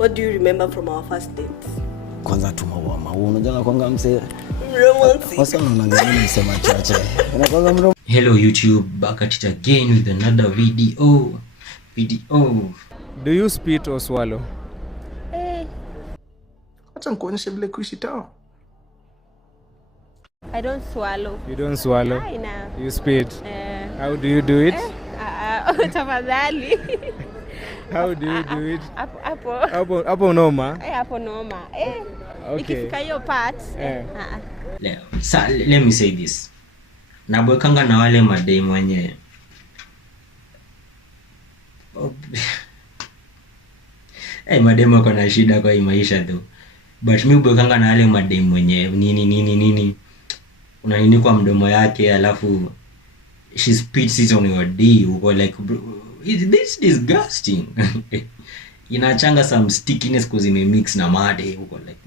What do you remember from our first date? Kwanza tumaua unajua kwanga mse romantic. Wasa unaangalia msema chache. Unakwanga mro. Hello YouTube, back at it again with another video. Do you spit or swallow? Acha nikuonyeshe vile kuishi tao. I don't swallow. You don't swallow? No. You spit? How do you do it? Tafadhali. How do you do it? Hapo noma? Hapo noma. Okay. Ikifika hiyo part. Let me say this. Nabwekanga na wale mademu wenye mademu wako na shida kwa hii maisha tu. But mimi bwekanga na wale mademu wenye nini unanini kwa mdomo yake alafu she spits it on your D. Uko like, bro, this disgusting. Inachanga some stickiness cause imemix na mate. Uko like,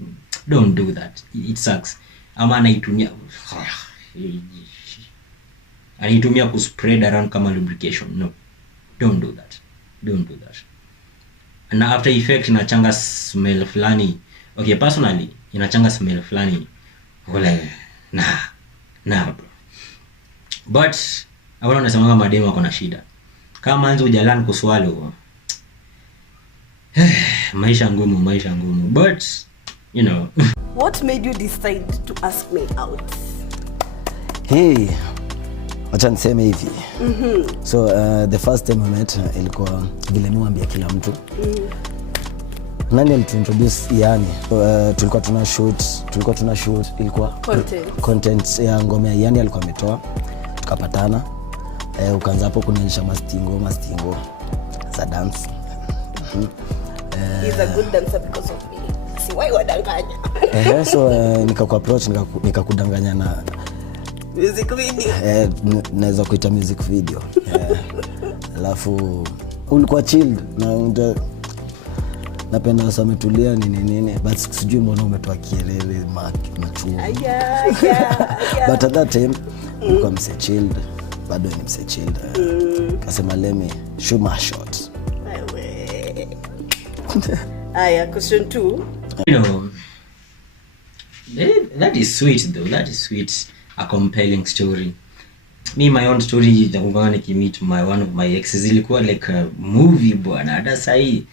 don't do that. It sucks. Ama anaitumia kuspread around kama lubrication. No. Don't do that. And after effect inachanga smell flani. Okay, personally inachanga smell flani. Uko like, nah bro. But I want to say mademu wako na shida. Kama anza ujalan kuswallow. Maisha ngumu. But you know. What made you decide to ask me out? Hey, acha niseme hivi. So the first time we met ilikuwa vile niwaambia kila mtu. Nani alituintroduce yani? Tulikuwa tuna shoot ilikuwa content ya ngoma yani alikuwa ametoa. Tukapatana. Ukaanza hapo kunionyesha mastingo za dance. He's a good dancer because of me. Si why wadanganya. So nikakuapproach nikakudanganya na music video. Naweza kuita music video. Alafu ulikuwa chilled na napenda wasa umetulia nini but sijui mbona umetoa kielele machuo. But at that time ulikuwa mse chilled, bado ni mse chilled. Kasema let me shoot my shot. Question 2. You know, that is sweet though. That is sweet. A compelling story. Me, my own story, meet one of my exes, ilikuwa like a movie bwana. Hata sahi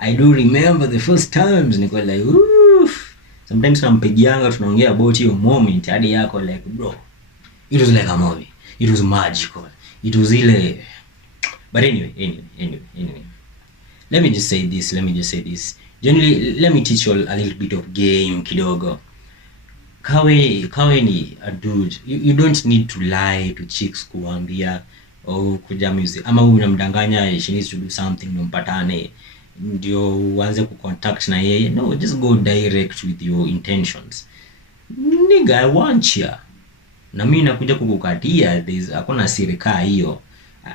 I do remember the first times nilikuwa like oof. Sometimes nampigianga tunaongea about hiyo moment hadi yako like bro. It was like a movie. It was magical. It was ile. But anyway. Let me just say this. Generally, let me teach you a little bit of game kidogo. Kawe ni a dude. You don't need to lie to chicks kuambia au kuja music. Ama unamdanganya she needs to do something mpatane ndio uanze kucontact na yeye. No, just go direct with your intentions. Nigga, I want ya. Na mimi nakuja kukukatia. Hakuna siri kaa hiyo.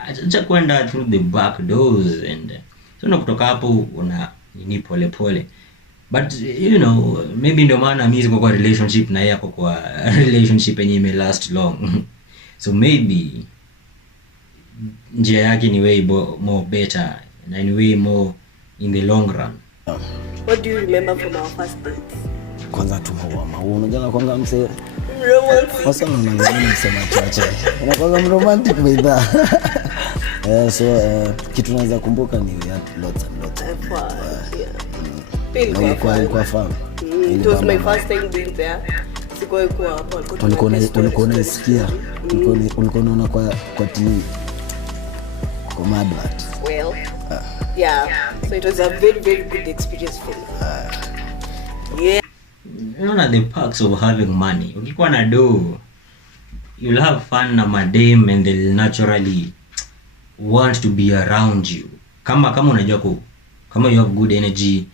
Acha kwenda through the back doors and so na kutoka hapo ni pole. But you know, maybe ndio maana mimi siko kwa relationship na yeye ako kwa relationship yenye ime last long. So maybe njia yake ni way more better na ni way more in the long run. What do you remember from our first date? Kwanza tumaua unajua kwanga mse romantic. Wasa unaangalia msema chache. Unakwanga romantic baby. So kitu naweza kumbuka ni lots and lots. Ilikuwa fun. It was my first time being there. Sikuwahi kuwa hapo. Ulikuwa unasikia. Ulikuwa unaona kwa TV. Kwa Madbart. Well. Yeah. So it was a very, very good experience for me. Yeah. You know the perks of having money. Ukikuwa na do, you'll have fun na madem and they'll naturally want to be around you. Kama unajua kama you have good energy,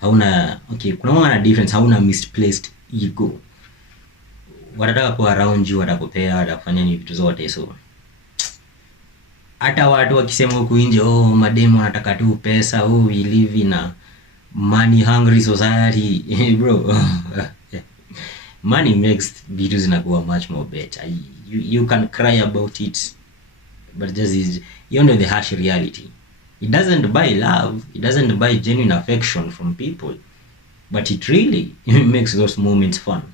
hauna kuna difference, hauna misplaced ego. Watataka kuwa around you, watakupea, watakufanya ni vitu zote. So hata watu wakisema huku nje mademu wanataka tu pesa, we live in a money hungry society. Bro. Money makes vitu zinakuwa much more better. You can cry about it, but just is you know the harsh reality. It doesn't buy love, it doesn't buy genuine affection from people, but it really makes those moments fun.